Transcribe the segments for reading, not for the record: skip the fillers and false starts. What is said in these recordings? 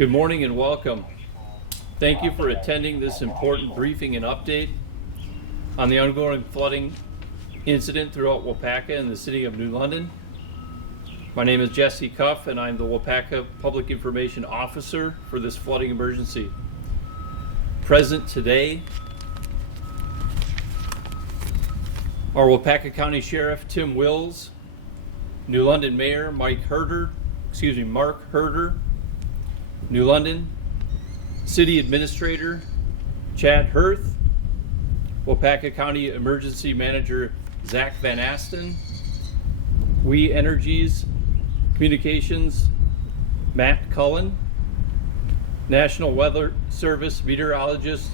Good morning and welcome. Thank you for attending this important briefing and update on the ongoing flooding incident throughout Waupaca and the City of New London. My name is Jesse Cuff and I'm the Waupaca Public Information Officer for this flooding emergency. Present today are Waupaca County Sheriff Tim Wills, New London Mayor Mark Herder, New London City Administrator Chad Hirth, Waupaca County Emergency Manager Zach Van Asten, We Energies Communications Matt Cullen, National Weather Service Meteorologist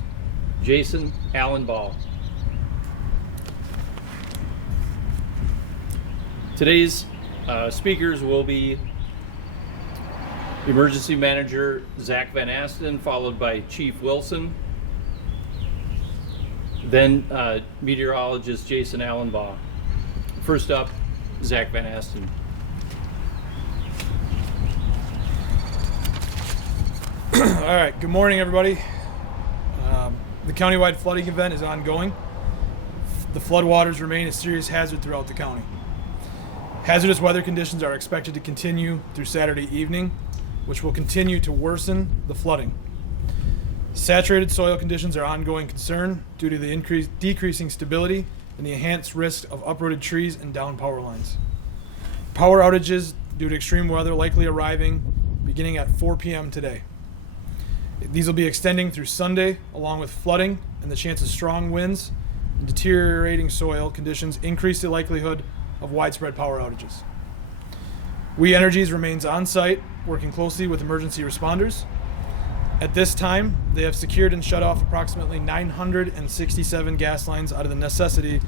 Jason Allenbaugh. Today's speakers will be Emergency Manager Zach Van Asten, followed by Chief Wilson, then Meteorologist Jason Allenbaugh. First up, Zach Van Asten. All right, good morning, everybody. The countywide flooding event is ongoing. The floodwaters remain a serious hazard throughout the county. Hazardous weather conditions are expected to continue through Saturday evening, which will continue to worsen the flooding. Saturated soil conditions are an ongoing concern due to the decreasing stability and the enhanced risk of uprooted trees and downed power lines. Power outages due to extreme weather likely arriving beginning at 4 p.m. today. These will be extending through Sunday, along with flooding and the chance of strong winds and deteriorating soil conditions increase the likelihood of widespread power outages. We Energies remains on site, working closely with emergency responders. At this time, they have secured and shut off approximately 967 gas lines out of necessity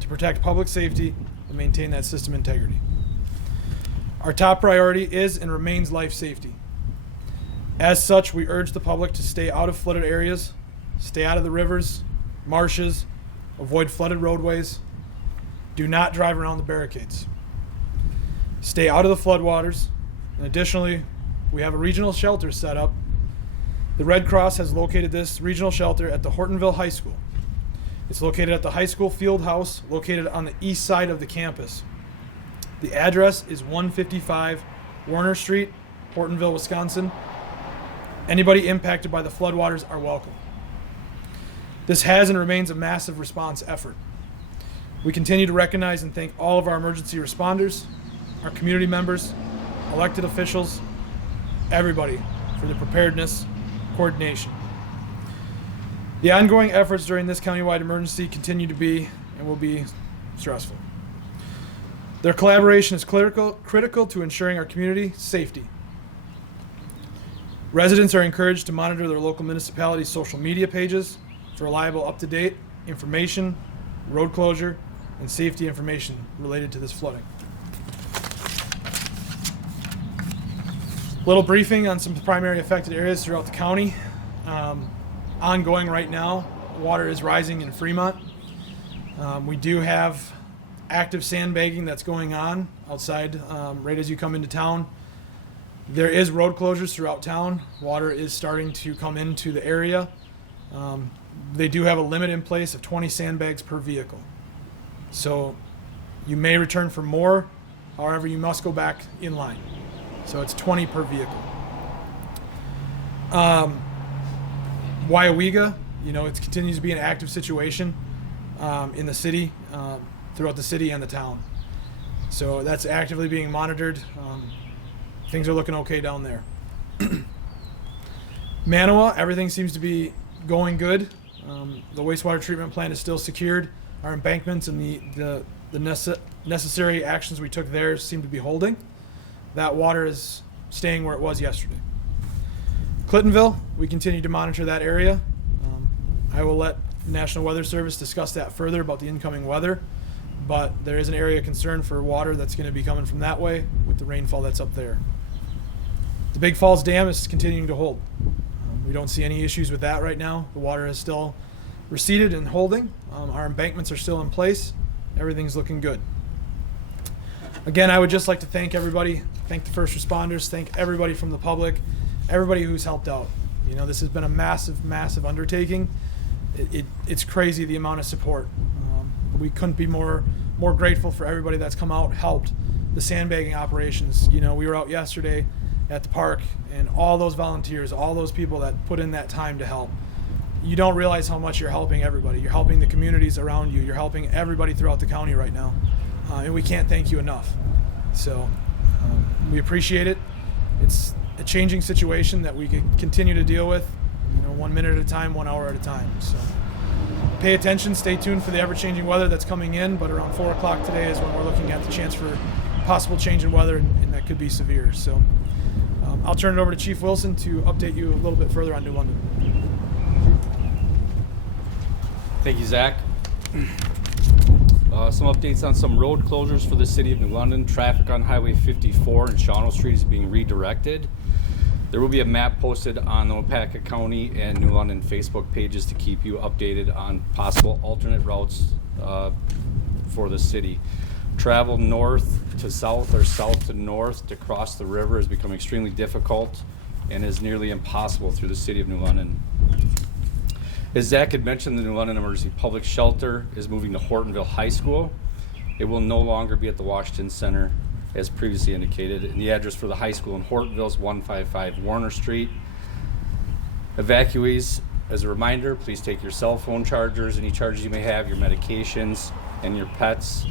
to protect public safety and maintain that system integrity. Our top priority is and remains life safety. As such, we urge the public to stay out of flooded areas, stay out of the rivers, marshes, avoid flooded roadways. Do not drive around the barricades. Stay out of the floodwaters. And additionally, we have a regional shelter set up. The Red Cross has located this regional shelter at the Hortonville High School. It's located at the high school field house, located on the east side of the campus. The address is 155 Warner Street, Hortonville, Wisconsin. Anybody impacted by the floodwaters are welcome. This has and remains a massive response effort. We continue to recognize and thank all of our emergency responders, our community members, elected officials, everybody for their preparedness, coordination. The ongoing efforts during this countywide emergency continue to be and will be stressful. Their collaboration is critical to ensuring our community safety. Residents are encouraged to monitor their local municipality's social media pages for reliable, up-to-date information, road closure, and safety information related to this flooding. Little briefing on some primary affected areas throughout the county. Ongoing right now, water is rising in Fremont. We do have active sandbagging that's going on outside right as you come into town. There is road closures throughout town. Water is starting to come into the area. They do have a limit in place of 20 sandbags per vehicle. So you may return for more, however you must go back in line. So it's 20 per vehicle. Waiawega, it continues to be an active situation in the city, throughout the city and the town. So that's actively being monitored. Things are looking okay down there. Manawa, everything seems to be going good. The wastewater treatment plant is still secured. Our embankments and the necessary actions we took there seem to be holding. That water is staying where it was yesterday. Clintonville, we continue to monitor that area. I will let the National Weather Service discuss that further about the incoming weather, but there is an area of concern for water that's going to be coming from that way with the rainfall that's up there. The Big Falls Dam is continuing to hold. We don't see any issues with that right now. The water is still receded and holding. Our embankments are still in place. Everything's looking good. Again, I would just like to thank everybody, thank the first responders, thank everybody from the public, everybody who's helped out. You know, this has been a massive, massive undertaking. It's crazy the amount of support. We couldn't be more grateful for everybody that's come out, helped the sandbagging operations. You know, we were out yesterday at the park, and all those volunteers, all those people that put in that time to help. You don't realize how much you're helping everybody. You're helping the communities around you. You're helping everybody throughout the county right now. And we can't thank you enough. So we appreciate it. It's a changing situation that we can continue to deal with, you know, 1 minute at a time, 1 hour at a time. So pay attention, stay tuned for the ever-changing weather that's coming in, but around 4 o'clock today is when we're looking at the chance for possible change in weather, and that could be severe. So I'll turn it over to Chief Wilson to update you a little bit further on New London. Thank you, Zach. Some updates on some road closures for the city of New London. Traffic on Highway 54 and Shawano Street is being redirected. There will be a map posted on the Wapaka County and New London Facebook pages to keep you updated on possible alternate routes for the city. Travel north to south or south to north to cross the river has become extremely difficult and is nearly impossible through the city of New London. As Zach had mentioned, the New London Emergency Public Shelter is moving to Hortonville High School. It will no longer be at the Washington Center as previously indicated, and the address for the high school in Hortonville is 155 Warner Street. Evacuees, as a reminder, please take your cell phone chargers, any chargers you may have, your medications, and your pets.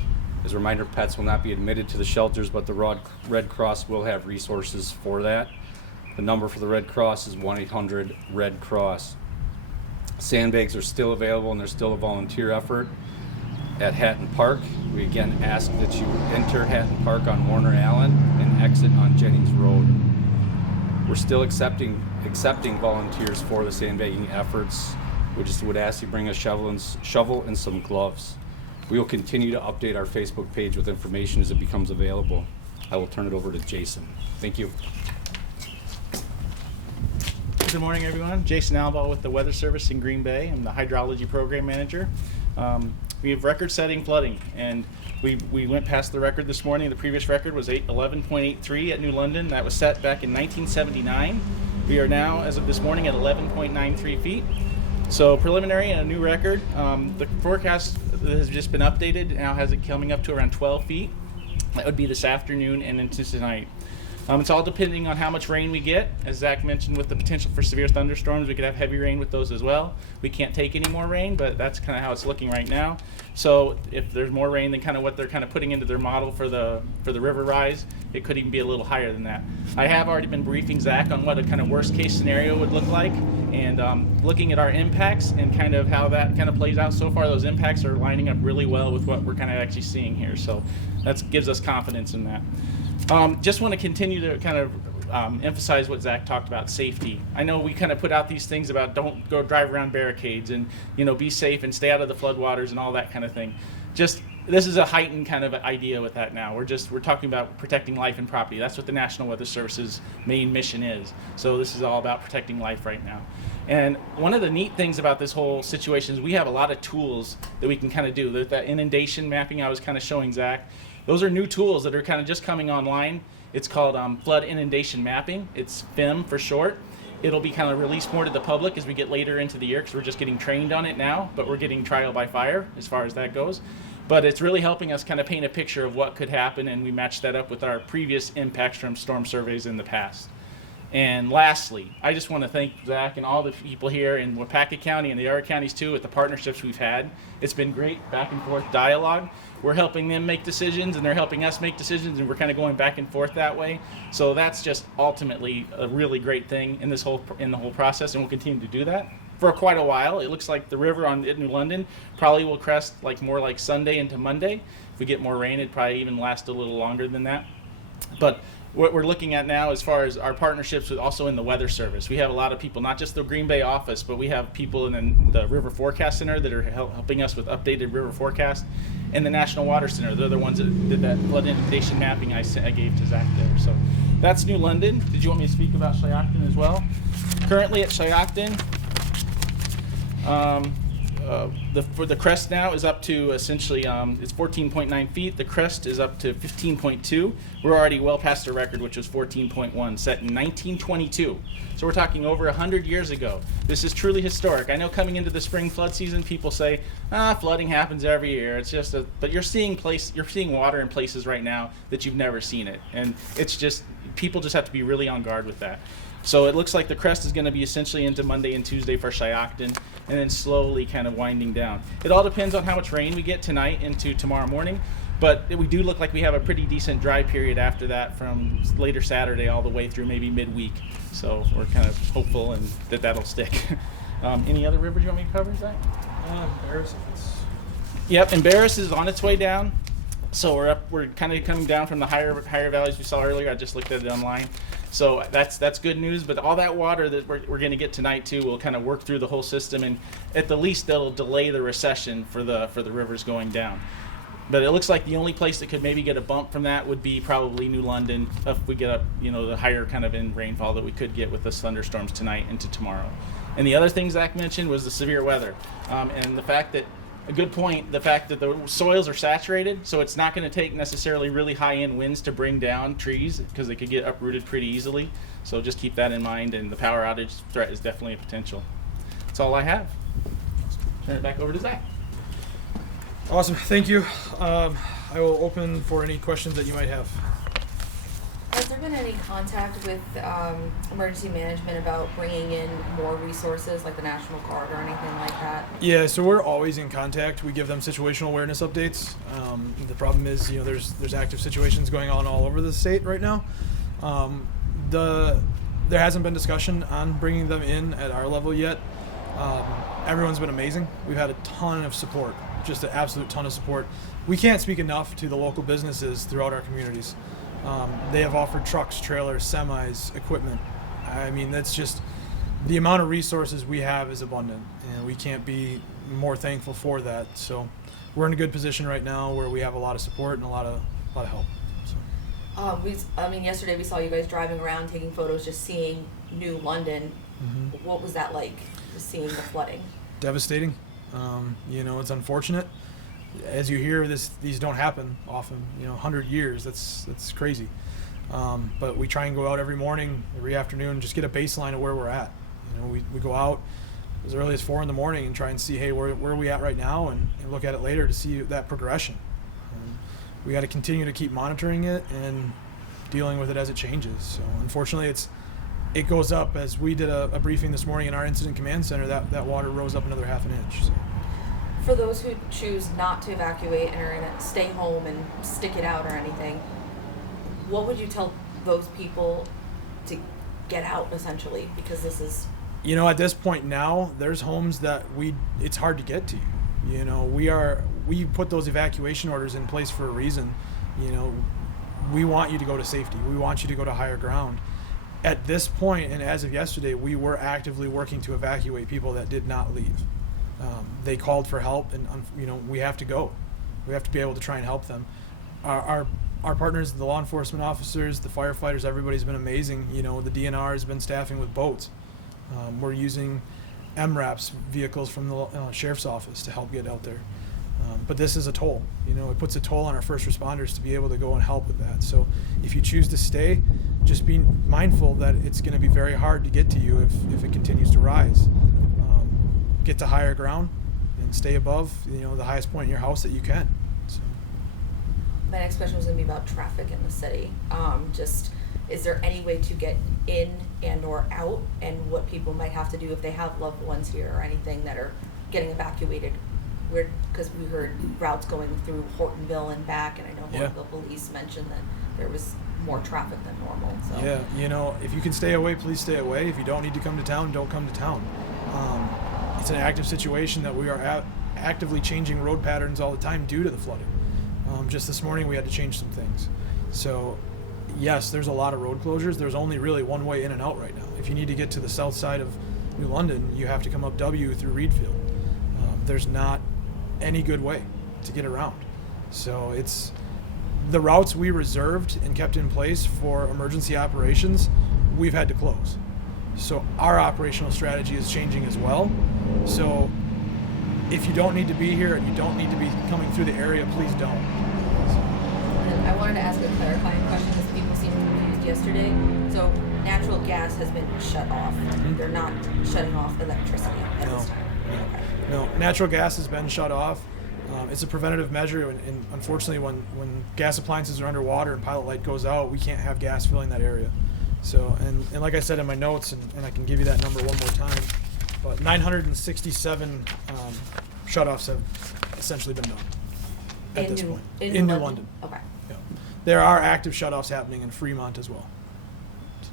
As a reminder, pets will not be admitted to the shelters, but the Red Cross will have resources for that. The number for the Red Cross is 1-800-RED-CROSS. Sandbags are still available, and there's still a volunteer effort at Hatton Park. We again ask that you enter Hatton Park on Warner Allen and exit on Jennings Road. We're still accepting volunteers for the sandbagging efforts. We just would ask you bring a shovel and some gloves. We will continue to update our Facebook page with information as it becomes available. I will turn it over to Jason. Thank you. Good morning, everyone. Jason Albaugh with the Weather Service in Green Bay. I'm the Hydrology Program Manager. We have record-setting flooding, and we went past the record this morning. The previous record was 11.83 at New London. That was set back in 1979. We are now, as of this morning, at 11.93 feet. So preliminary and a new record. The forecast has just been updated. Now has it coming up to around 12 feet. That would be this afternoon and into tonight. It's all depending on how much rain we get. As Zach mentioned, with the potential for severe thunderstorms, we could have heavy rain with those as well. We can't take any more rain, but that's kind of how it's looking right now. So if there's more rain than kind of what they're kind of putting into their model for the river rise, it could even be a little higher than that. I have already been briefing Zach on what a kind of worst case scenario would look like, and looking at our impacts and kind of how that kind of plays out so far. Those impacts are lining up really well with what we're kind of actually seeing here. So that gives us confidence in that. Just want to continue to kind of emphasize what Zach talked about, safety. I know we kind of put out these things about don't go drive around barricades and, you know, be safe and stay out of the floodwaters and all that kind of thing. Just this is a heightened kind of idea with that now. We're talking about protecting life and property. That's what the National Weather Service's main mission is. So this is all about protecting life right now. And one of the neat things about this whole situation is we have a lot of tools that we can kind of do. That inundation mapping I was kind of showing Zach, those are new tools that are kind of just coming online. It's called flood inundation mapping. It's FIM for short. It'll be kind of released more to the public as we get later into the year because we're just getting trained on it now, but we're getting trial by fire as far as that goes. But it's really helping us kind of paint a picture of what could happen, and we match that up with our previous impacts from storm surveys in the past. And lastly, I just want to thank Zach and all the people here in Wapaka County and the other counties too with the partnerships we've had. It's been great back and forth dialogue. We're helping them make decisions and they're helping us make decisions, and we're kind of going back and forth that way. So that's just ultimately a really great thing in the whole process, and we'll continue to do that for quite a while. It looks like the river on New London probably will crest more like Sunday into Monday. If we get more rain, it'd probably even last a little longer than that. But what we're looking at now as far as our partnerships with also in the Weather Service, we have a lot of people, not just the Green Bay office, but we have people in the River Forecast Center that are helping us with updated river forecast, and the National Water Center. They're the ones that did that flood inundation mapping I gave to Zach there. So that's New London. Did you want me to speak about Shayocton as well? Currently at Shayocton, for the crest now is up to essentially it's 14.9 feet. The crest is up to 15.2. We're already well past the record, which was 14.1, set in 1922. So we're talking over 100 years ago. This is truly historic. I know coming into the spring flood season, people say, flooding happens every year. It's just but you're seeing water in places right now that you've never seen it, and it's just people just have to be really on guard with that. So it looks like the crest is going to be essentially into Monday and Tuesday for Shiocton, and then slowly kind of winding down. It all depends on how much rain we get tonight into tomorrow morning, but we do look like we have a pretty decent dry period after that from later Saturday all the way through maybe midweek. So we're kind of hopeful and that'll stick. Any other rivers you want me to cover, Zach? Embarrass if it's... Yep, Embarrass is on its way down. So we're kind of coming down from the higher valleys we saw earlier. I just looked at it online. So that's good news, but all that water that we're going to get tonight too will kind of work through the whole system, and at the least that'll delay the recession for the rivers going down. But it looks like the only place that could maybe get a bump from that would be probably New London if we get up, the higher kind of in rainfall that we could get with the thunderstorms tonight into tomorrow. And the other thing Zach mentioned was the severe weather, and the fact that the soils are saturated, so it's not going to take necessarily really high-end winds to bring down trees because they could get uprooted pretty easily. So just keep that in mind, and the power outage threat is definitely a potential. That's all I have. Turn it back over to Zach. Awesome, thank you. I will open for any questions that you might have. Has there been any contact with emergency management about bringing in more resources like the National Guard or anything like that? Yeah, so we're always in contact. We give them situational awareness updates. The problem is, there's active situations going on all over the state right now. There hasn't been discussion on bringing them in at our level yet. Everyone's been amazing. We've had a ton of support, just an absolute ton of support. We can't speak enough to the local businesses throughout our communities. They have offered trucks, trailers, semis, equipment. I mean, that's just the amount of resources we have is abundant, and we can't be more thankful for that. So we're in a good position right now where we have a lot of support and a lot of help. So. Yesterday we saw you guys driving around taking photos, just seeing New London. Mm-hmm. What was that like, just seeing the flooding? Devastating. It's unfortunate. As you hear, these don't happen often. 100 years, that's crazy. But we try and go out every morning, every afternoon, just get a baseline of where we're at. We go out as early as 4 in the morning and try and see, hey, where are we at right now, and look at it later to see that progression. We got to continue to keep monitoring it and dealing with it as it changes. So unfortunately, it goes up. As we did a briefing this morning in our incident command center, that water rose up another half an inch. So. For those who choose not to evacuate and are going to stay home and stick it out or anything, what would you tell those people to get out, essentially? Because this is... at this point now, there's homes that it's hard to get to. We put those evacuation orders in place for a reason. We want you to go to safety. We want you to go to higher ground. At this point, and as of yesterday, we were actively working to evacuate people that did not leave. They called for help, and we have to go. We have to be able to try and help them. Our partners, the law enforcement officers, the firefighters, everybody's been amazing. The DNR has been staffing with boats. We're using MRAPs, vehicles from the sheriff's office, to help get out there. But this is a toll. It puts a toll on our first responders to be able to go and help with that. So if you choose to stay, just be mindful that it's going to be very hard to get to you if it continues to rise. Get to higher ground and stay above the highest point in your house that you can. So. My next question was going to be about traffic in the city. Is there any way to get in and or out, and what people might have to do if they have loved ones here or anything that are getting evacuated? Because we heard routes going through Hortonville and back, and I know Hortonville police mentioned that there was more traffic than normal. So. Yeah, if you can stay away, please stay away. If you don't need to come to town, don't come to town. It's an active situation that we are actively changing road patterns all the time due to the flooding. Just this morning we had to change some things. So yes, there's a lot of road closures. There's only really one way in and out right now. If you need to get to the south side of New London, you have to come up W through Reedfield. There's not any good way to get around. So it's the routes we reserved and kept in place for emergency operations, we've had to close. So our operational strategy is changing as well. So if you don't need to be here and you don't need to be coming through the area, please don't. And I wanted to ask a clarifying question because people seemed confused yesterday. So natural gas has been shut off. They're not shutting off electricity at No. this time. Okay. No, natural gas has been shut off. It's a preventative measure, and unfortunately, when gas appliances are underwater and pilot light goes out, we can't have gas filling that area. So, and like I said in my notes, and I can give you that number one more time, but 967 shutoffs have essentially been done at this point. In New London. Okay. Yeah. There are active shutoffs happening in Fremont as well. So,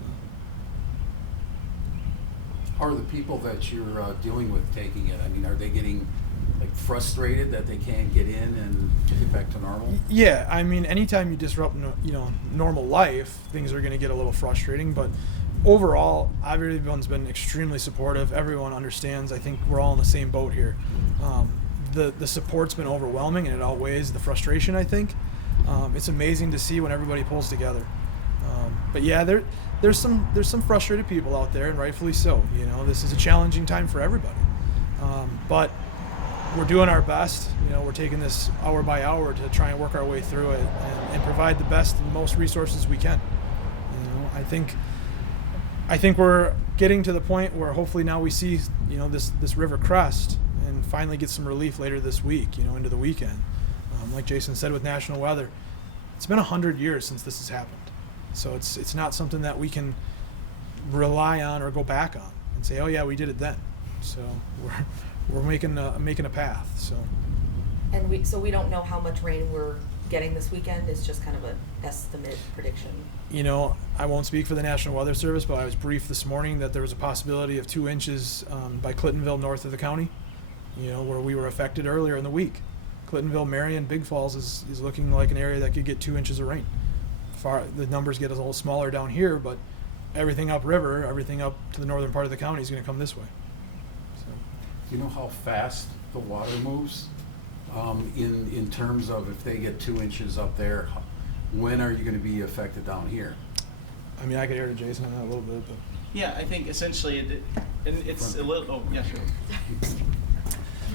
How are the people that you're dealing with taking it? I mean, are they getting like frustrated that they can't get in and get back to normal? yeah, I mean, anytime you disrupt, normal life, things are going to get a little frustrating. But overall, everyone's been extremely supportive. Everyone understands. I think we're all in the same boat here. The support's been overwhelming, and it outweighs the frustration, I think. It's amazing to see when everybody pulls together. But yeah, there's some frustrated people out there, and rightfully so. This is a challenging time for everybody. But we're doing our best. We're taking this hour by hour to try and work our way through it and provide the best and most resources we can. I think we're getting to the point where hopefully now we see this river crest and finally get some relief later this week, into the weekend. Like Jason said with national weather, it's been 100 years since this has happened. So it's not something that we can rely on or go back on and say, oh yeah, we did it then. So we're making a path. So. And we don't know how much rain we're getting this weekend. It's just kind of an estimate prediction. I won't speak for the National Weather Service, but I was briefed this morning that there was a possibility of 2 inches by Clintonville, north of the county, where we were affected earlier in the week. Clintonville, Marion, Big Falls is looking like an area that could get 2 inches of rain. The numbers get a little smaller down here, but everything upriver, everything up to the northern part of the county is going to come this way. So. Do you know how fast the water moves in terms of if they get 2 inches up there, when are you going to be affected down here? I mean, I could hear to Jason on that a little bit, but. Yeah, I think essentially it's a little. Oh, yeah, sure.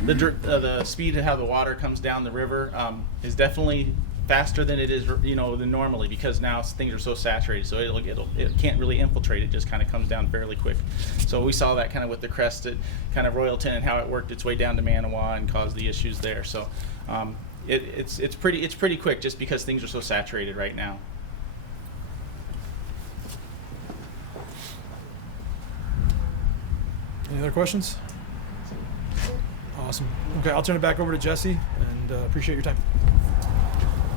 The speed of how the water comes down the river is definitely faster than it is, than normally, because now things are so saturated. So it can't really infiltrate. It just kind of comes down fairly quick. So we saw that kind of with the crest at kind of Royalton and how it worked its way down to Manawa and caused the issues there. So it's pretty quick just because things are so saturated right now. Any other questions? Awesome. Okay, I'll turn it back over to Jesse, and appreciate your time.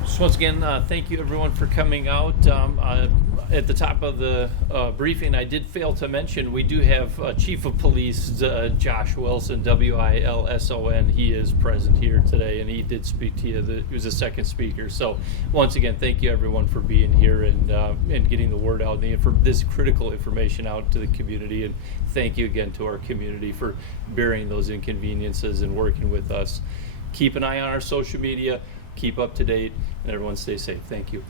So once again, thank you everyone for coming out. At the top of the briefing, I did fail to mention we do have Chief of Police Josh Wilson, Wilson. He is present here today, and he did speak to you. He was the second speaker. So once again, thank you everyone for being here and getting the word out and for this critical information out to the community. And thank you again to our community for bearing those inconveniences and working with us. Keep an eye on our social media. Keep up to date, and everyone stay safe. Thank you.